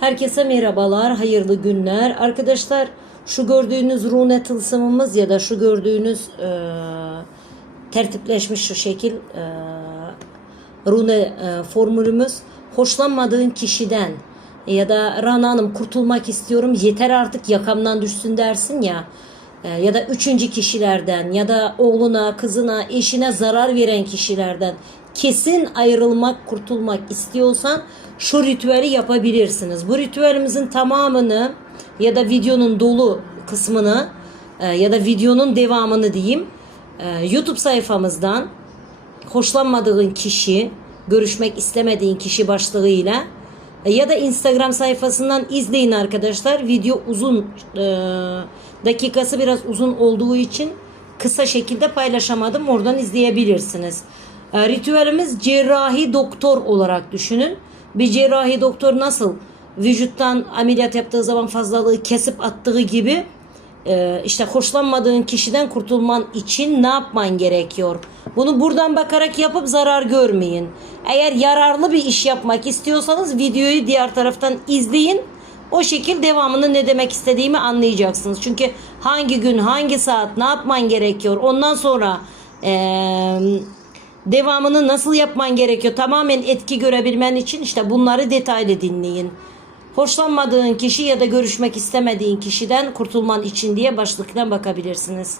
Herkese merhabalar, hayırlı günler. Arkadaşlar şu gördüğünüz rune tılsımımız ya da şu gördüğünüz e, tertipleşmiş şu şekil e, rune e, formülümüz hoşlanmadığın kişiden ya da Rana Hanım kurtulmak istiyorum yeter artık yakamdan düşsün dersin ya ya da üçüncü kişilerden ya da oğluna, kızına, eşine zarar veren kişilerden kesin ayrılmak, kurtulmak istiyorsan şu ritüeli yapabilirsiniz. Bu ritüelimizin tamamını ya da videonun dolu kısmını e, ya da videonun devamını diyeyim e, YouTube sayfamızdan hoşlanmadığın kişi, görüşmek istemediğin kişi başlığıyla ya da Instagram sayfasından izleyin arkadaşlar. Video uzun e, dakikası biraz uzun olduğu için kısa şekilde paylaşamadım. Oradan izleyebilirsiniz. E, ritüelimiz cerrahi doktor olarak düşünün. Bir cerrahi doktor nasıl vücuttan ameliyat yaptığı zaman fazlalığı kesip attığı gibi ee, işte hoşlanmadığın kişiden kurtulman için ne yapman gerekiyor? Bunu buradan bakarak yapıp zarar görmeyin. Eğer yararlı bir iş yapmak istiyorsanız videoyu diğer taraftan izleyin. O şekil devamını ne demek istediğimi anlayacaksınız. Çünkü hangi gün, hangi saat, ne yapman gerekiyor? Ondan sonra eee, devamını nasıl yapman gerekiyor? Tamamen etki görebilmen için işte bunları detaylı dinleyin. Hoşlanmadığın kişi ya da görüşmek istemediğin kişiden kurtulman için diye başlıktan bakabilirsiniz.